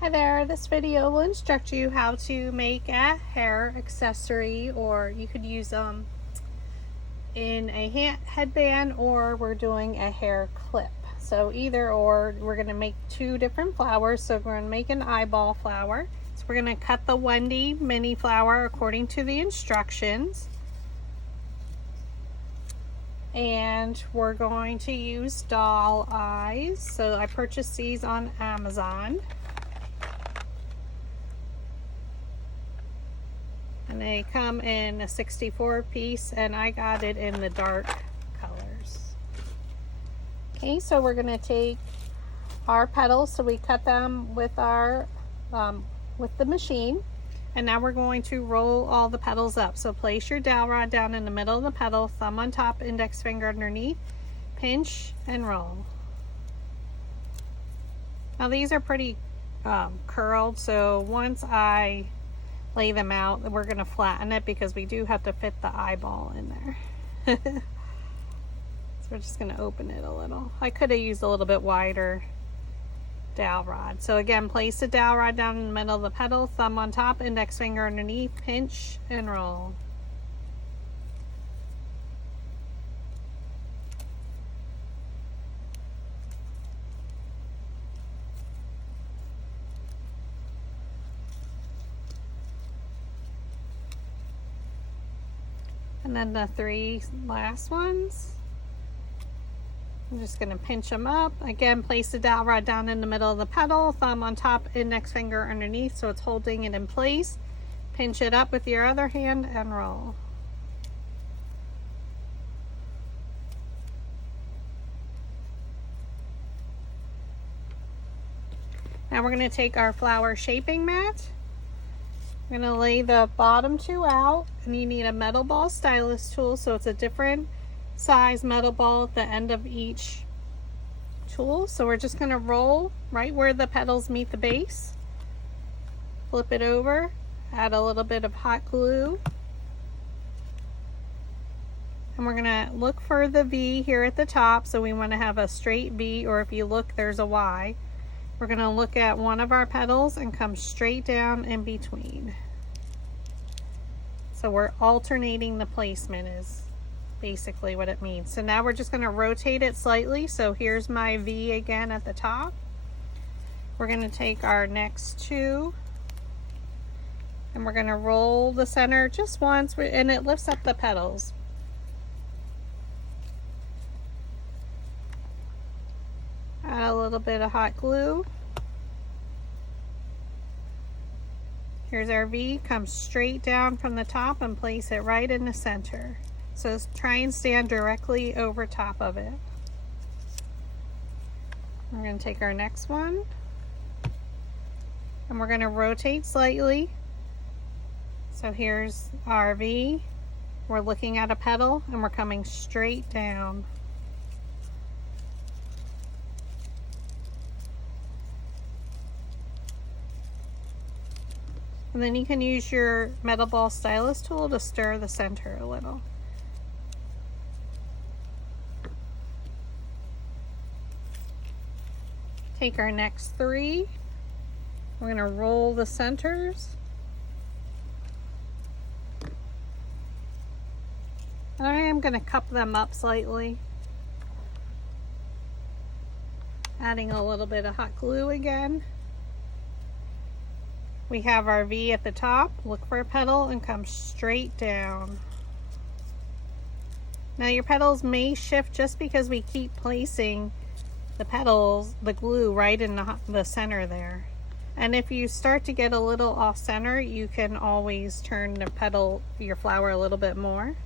Hi there, this video will instruct you how to make a hair accessory, or you could use them in a headband, or we're doing a hair clip. So either or, we're going to make two different flowers. So we're going to make an eyeball flower. So we're going to cut the Wendy Mini Flower according to the instructions. And we're going to use doll eyes. So I purchased these on Amazon. And they come in a 64 piece, and I got it in the dark colors. Okay, so we're gonna take our petals, so we cut them with our with the machine, and now we're going to roll all the petals up. So place your dowel rod down in the middle of the petal, thumb on top, index finger underneath, pinch and roll. Now these are pretty curled, so once I lay them out, we're going to flatten it because we do have to fit the eyeball in there. So we're just going to open it a little. I could have used a little bit wider dowel rod. So again, place the dowel rod down in the middle of the petal, thumb on top, index finger underneath, pinch and roll. And then the three last ones, I'm just going to pinch them up. Again, place the dowel rod down in the middle of the petal, thumb on top, index finger underneath, so it's holding it in place. Pinch it up with your other hand and roll. Now we're going to take our flower shaping mat. I'm going to lay the bottom two out, and you need a metal ball stylus tool, so it's a different size metal ball at the end of each tool. So we're just going to roll right where the petals meet the base, flip it over, add a little bit of hot glue, and we're going to look for the V here at the top. So we want to have a straight V, or if you look, there's a Y. We're going to look at one of our petals and come straight down in between. So we're alternating the placement is basically what it means. So now we're just going to rotate it slightly. So here's my V again at the top. We're going to take our next two, and we're going to roll the center just once, and it lifts up the petals. Add a little bit of hot glue. Here's our V, come straight down from the top and place it right in the center. So try and stand directly over top of it. We're going to take our next one, and we're going to rotate slightly. So here's our V. We're looking at a petal, and we're coming straight down. And then you can use your metal ball stylus tool to stir the center a little. Take our next three. We're going to roll the centers. And I am going to cup them up slightly. Adding a little bit of hot glue again. We have our V at the top, look for a petal and come straight down. Now your petals may shift just because we keep placing the petals, the glue right in the center there. And if you start to get a little off center, you can always turn the petal, your flower, a little bit more.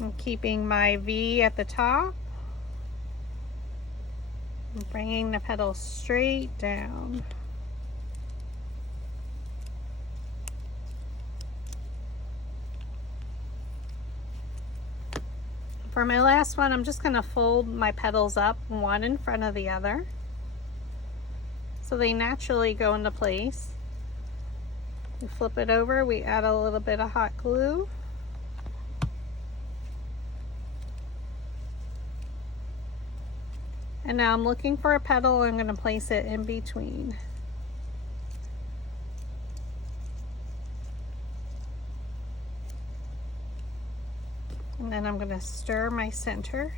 I'm keeping my V at the top. Bringing the petals straight down. For my last one, I'm just going to fold my petals up, one in front of the other, so they naturally go into place. We flip it over, we add a little bit of hot glue. And now I'm looking for a petal. I'm going to place it in between. And then I'm going to stir my center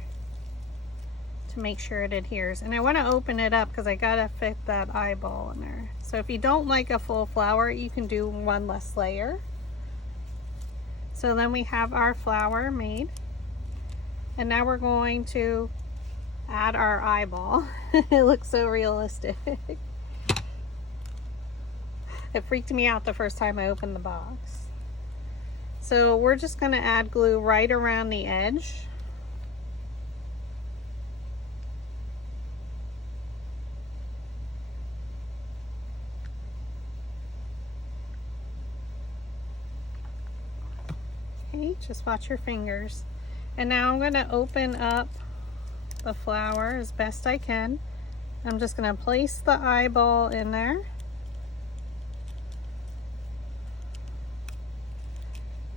to make sure it adheres. And I want to open it up because I got to fit that eyeball in there. So if you don't like a full flower, you can do one less layer. So then we have our flower made. And now we're going to add our eyeball. It looks so realistic. It freaked me out the first time I opened the box. So we're just going to add glue right around the edge. Okay, just watch your fingers. And now I'm going to open up the flower as best I can. I'm just going to place the eyeball in there.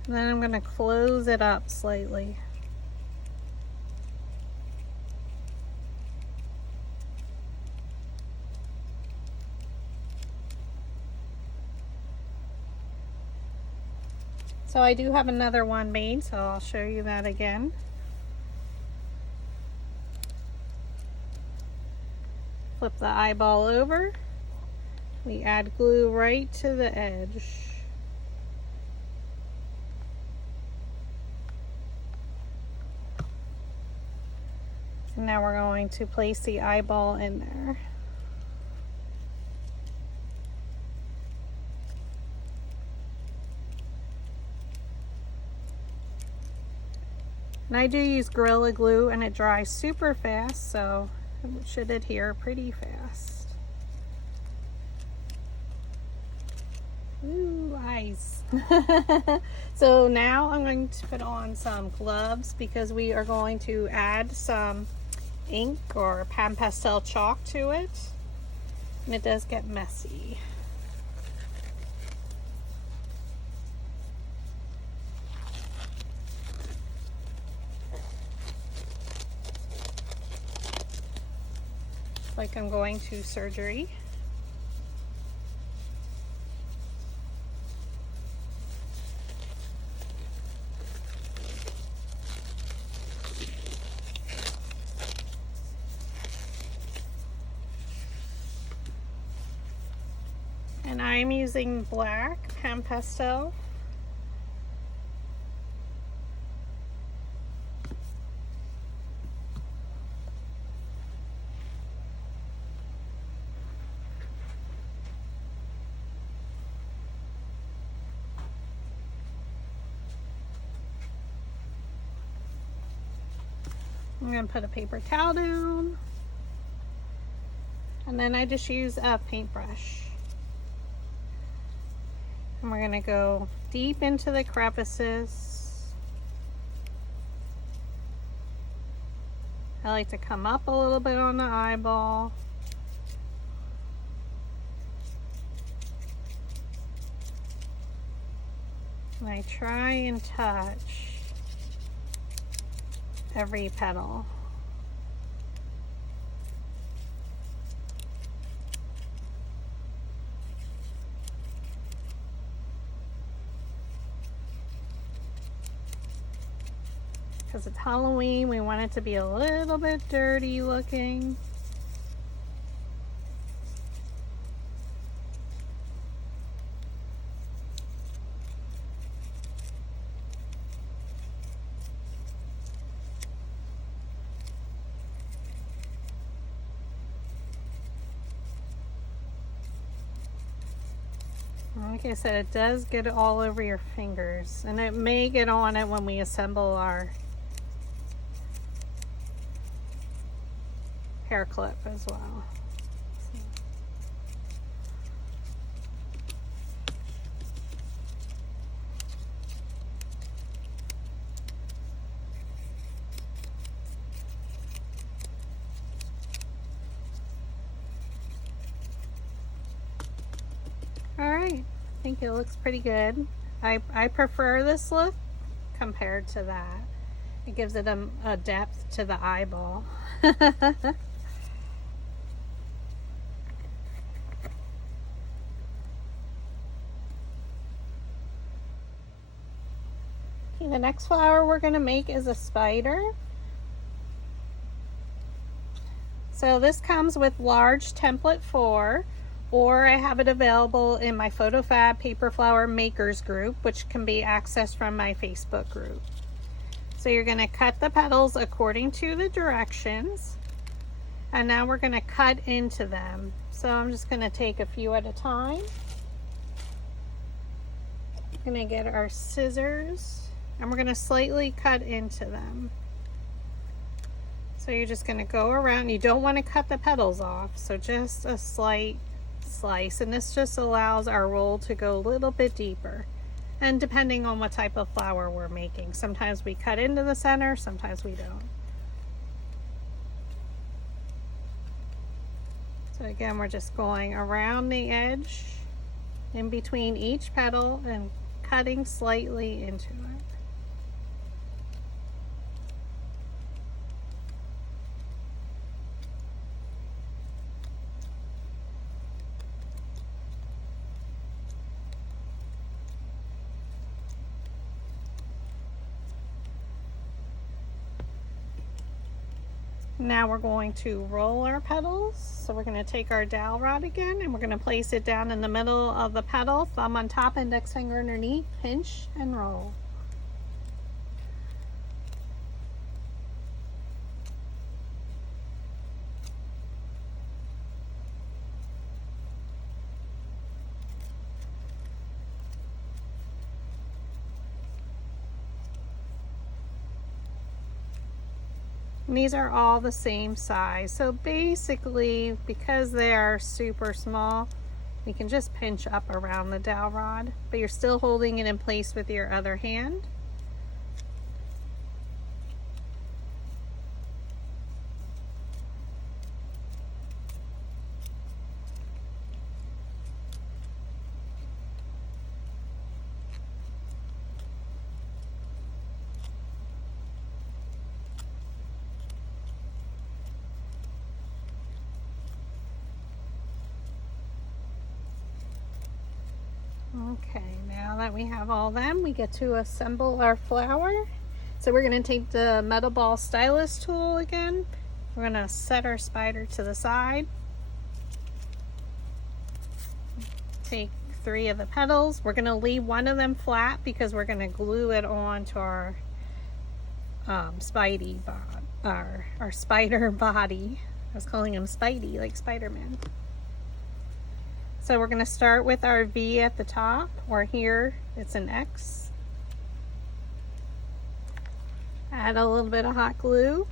And then I'm going to close it up slightly. So I do have another one made, so I'll show you that again. Flip the eyeball over. We add glue right to the edge. And now we're going to place the eyeball in there. And I do use Gorilla Glue and it dries super fast, so it should adhere pretty fast. Ooh, eyes. So now I'm going to put on some gloves because we are going to add some ink or PanPastel chalk to it. And it does get messy. Like I'm going to surgery. And I'm using black PanPastel. I'm going to put a paper towel down, and then I just use a paintbrush. And we're going to go deep into the crevices. I like to come up a little bit on the eyeball. And I try and touch every petal. Because it's Halloween, we want it to be a little bit dirty looking. Like I said, it does get all over your fingers, and it may get on it when we assemble our hair clip as well. All right, I think it looks pretty good. I prefer this look compared to that. It gives it a depth to the eyeball. Okay, the next flower we're going to make is a spider. So this comes with large template 4, or I have it available in my PhotoFabPaperFlower makers group, which can be accessed from my Facebook group. So you're going to cut the petals according to the directions, and now we're going to cut into them. So I'm just going to take a few at a time. We're going to get our scissors, and we're going to slightly cut into them. So you're just going to go around. You don't want to cut the petals off, so just a slight slice, and this just allows our roll to go a little bit deeper. And depending on what type of flower we're making, sometimes we cut into the center, sometimes we don't. So again, we're just going around the edge in between each petal and cutting slightly into it. Now we're going to roll our petals. So we're going to take our dowel rod again, and we're going to place it down in the middle of the petal, thumb on top, index finger underneath, pinch and roll. And these are all the same size. So basically, because they are super small, you can just pinch up around the dowel rod, but you're still holding it in place with your other hand. Okay, now that we have all them, we get to assemble our flower. So we're going to take the metal ball stylus tool again. We're going to set our spider to the side. Take 3 of the petals. We're going to leave one of them flat because we're going to glue it on to our spider body. I was calling him Spidey, like Spider-Man. So we're going to start with our V at the top, or here it's an X. Add a little bit of hot glue.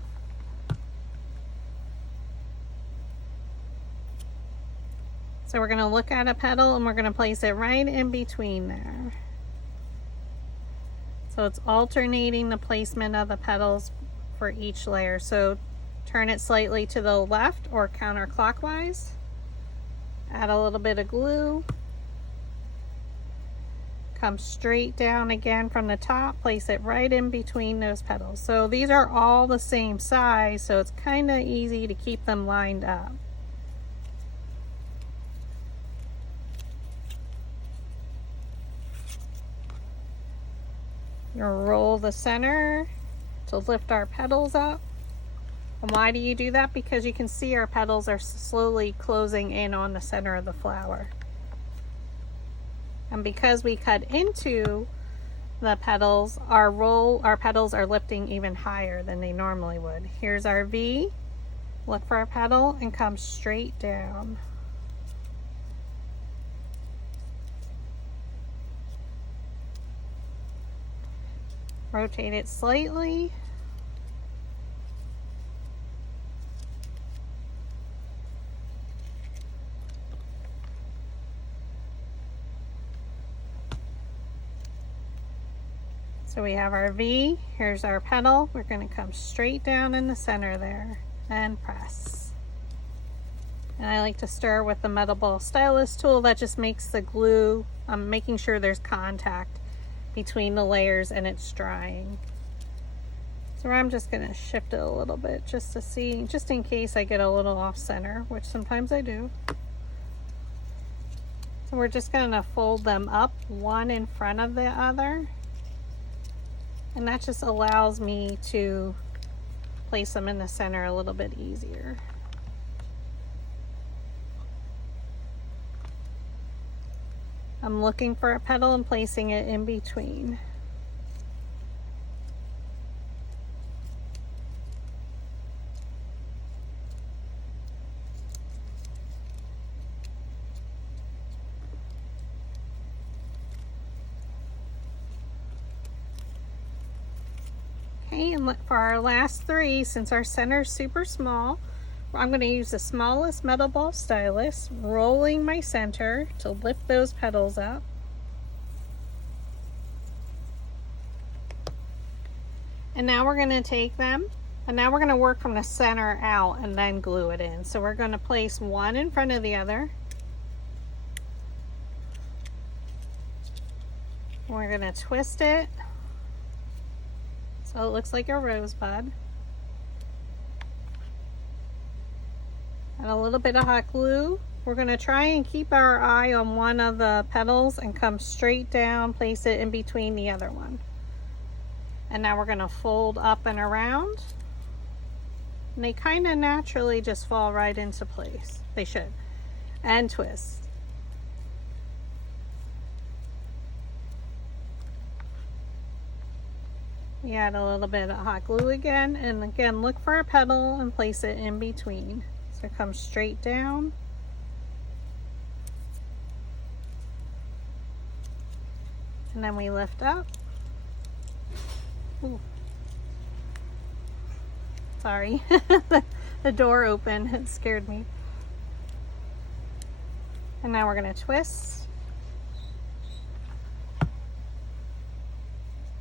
So we're going to look at a petal and we're going to place it right in between there. So it's alternating the placement of the petals for each layer. So turn it slightly to the left or counterclockwise. Add a little bit of glue. Come straight down again from the top, place it right in between those petals. So these are all the same size, so it's kind of easy to keep them lined up. You'll roll the center to lift our petals up. And why do you do that? Because you can see our petals are slowly closing in on the center of the flower. And because we cut into the petals, our petals are lifting even higher than they normally would. Here's our V. Look for our petal and come straight down. Rotate it slightly. So we have our V, here's our petal. We're going to come straight down in the center there and press. And I like to stir with the metal ball stylus tool. That just makes the glue, making sure there's contact between the layers and it's drying. So I'm just going to shift it a little bit just to see, just in case I get a little off center, which sometimes I do. So we're just going to fold them up one in front of the other. And that just allows me to place them in the center a little bit easier. I'm looking for a petal and placing it in between. Okay, and look for our last three, since our center is super small, I'm going to use the smallest metal ball stylus, rolling my center to lift those petals up. And now we're going to take them, and now we're going to work from the center out and then glue it in. So we're going to place one in front of the other. We're going to twist it so it looks like a rosebud. And a little bit of hot glue. We're going to try and keep our eye on one of the petals and come straight down, place it in between the other one. And now we're going to fold up and around. And they kind of naturally just fall right into place. They should. And twist. We add a little bit of hot glue again. And again, look for a petal and place it in between. So come straight down. And then we lift up. Ooh. Sorry, the door opened, it scared me. And now we're going to twist.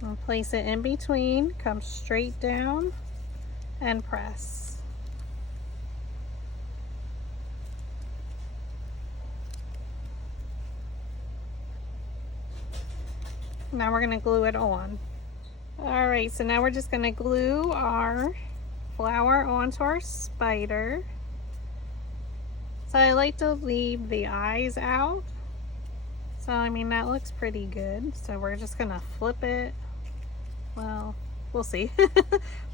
And place it in between, come straight down and press. Now we're going to glue it on. Alright, so now we're just going to glue our flower onto our spider. So I like to leave the eyes out. So I mean, that looks pretty good. So we're just going to flip it. Well, we'll see.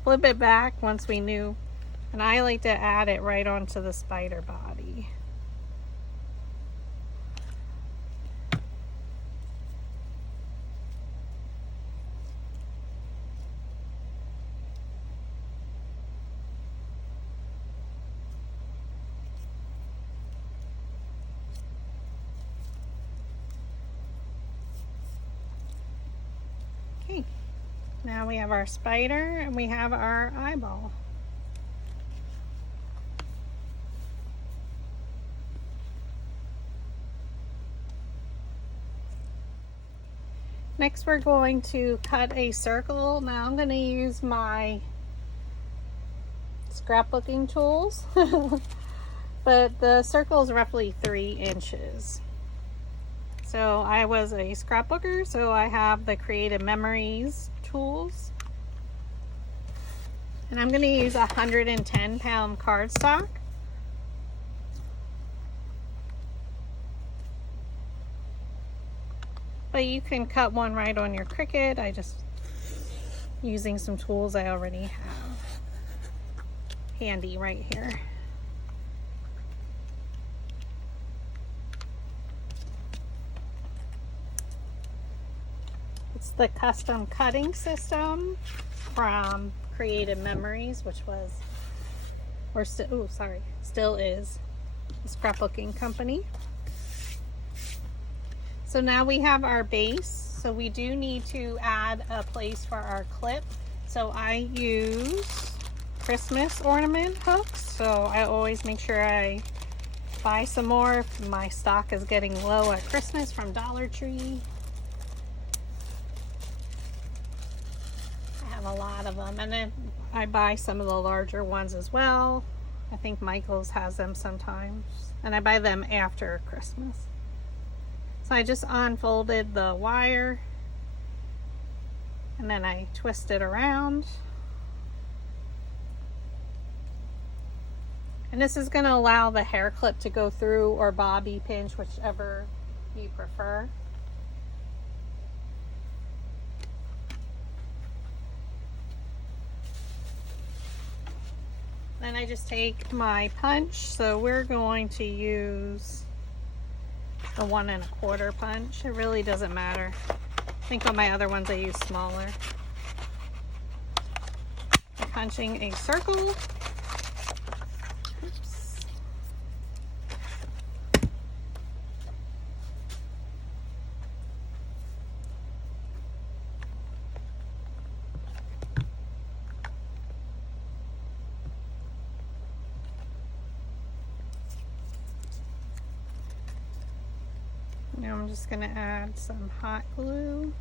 Flip it back once we knew. And I like to add it right onto the spider body. Okay, now we have our spider and we have our eyeball. Next we're going to cut a circle. Now I'm going to use my scrapbooking tools, but the circle is roughly 3 inches. So I was a scrapbooker, so I have the Creative Memories tools. And I'm going to use a 110-pound cardstock. But you can cut one right on your Cricut. I just using some tools I already have handy right here. It's the custom cutting system from Creative Memories, which was, or still is, a scrapbooking company. So now we have our base. So we do need to add a place for our clip. So I use Christmas ornament hooks. So I always make sure I buy some more if my stock is getting low at Christmas from Dollar Tree. I have a lot of them, and then I buy some of the larger ones as well. I think Michael's has them sometimes, and I buy them after Christmas. So I just unfolded the wire and then I twist it around. And this is going to allow the hair clip to go through, or bobby pinch, whichever you prefer. Then I just take my punch, so we're going to use the 1 1/4 punch. It really doesn't matter. I think on my other ones I use smaller. I'm punching a circle. Oops. Now I'm just going to add some hot glue.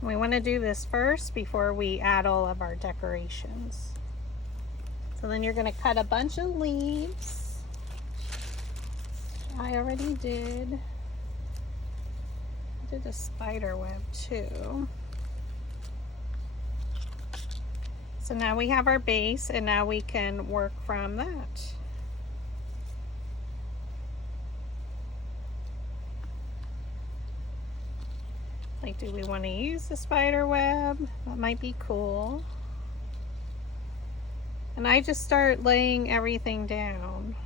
We want to do this first before we add all of our decorations. So then you're going to cut a bunch of leaves. I already did. I did a spider web too. So now we have our base, and now we can work from that. Like, do we want to use the spider web? That might be cool. And I just start laying everything down.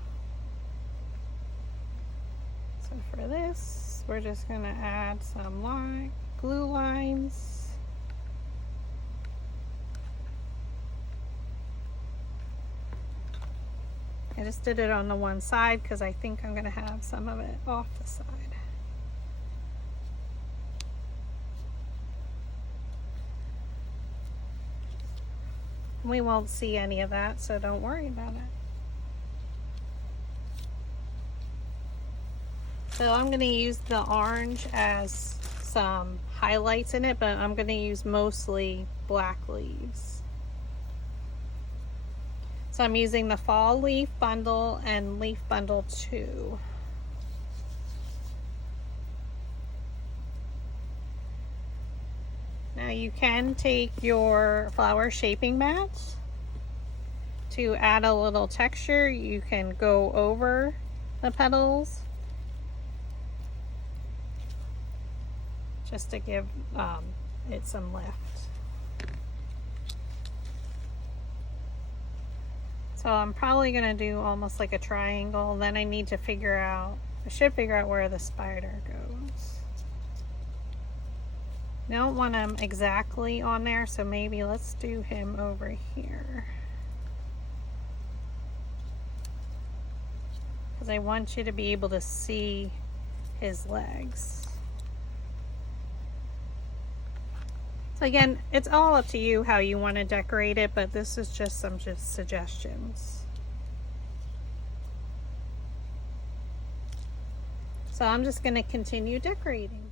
So for this, we're just going to add some glue lines. I just did it on the one side because I think I'm going to have some of it off the side. We won't see any of that, so don't worry about it. So I'm going to use the orange as some highlights in it, but I'm going to use mostly black leaves. So I'm using the fall leaf bundle and leaf bundle 2. Now you can take your flower shaping mat to add a little texture. You can go over the petals just to give it some lift. So I'm probably going to do almost like a triangle. Then I need to I should figure out where the spider goes. I don't want him exactly on there, so maybe let's do him over here. Because I want you to be able to see his legs. So again, it's all up to you how you want to decorate it, but this is just some suggestions. So I'm just going to continue decorating.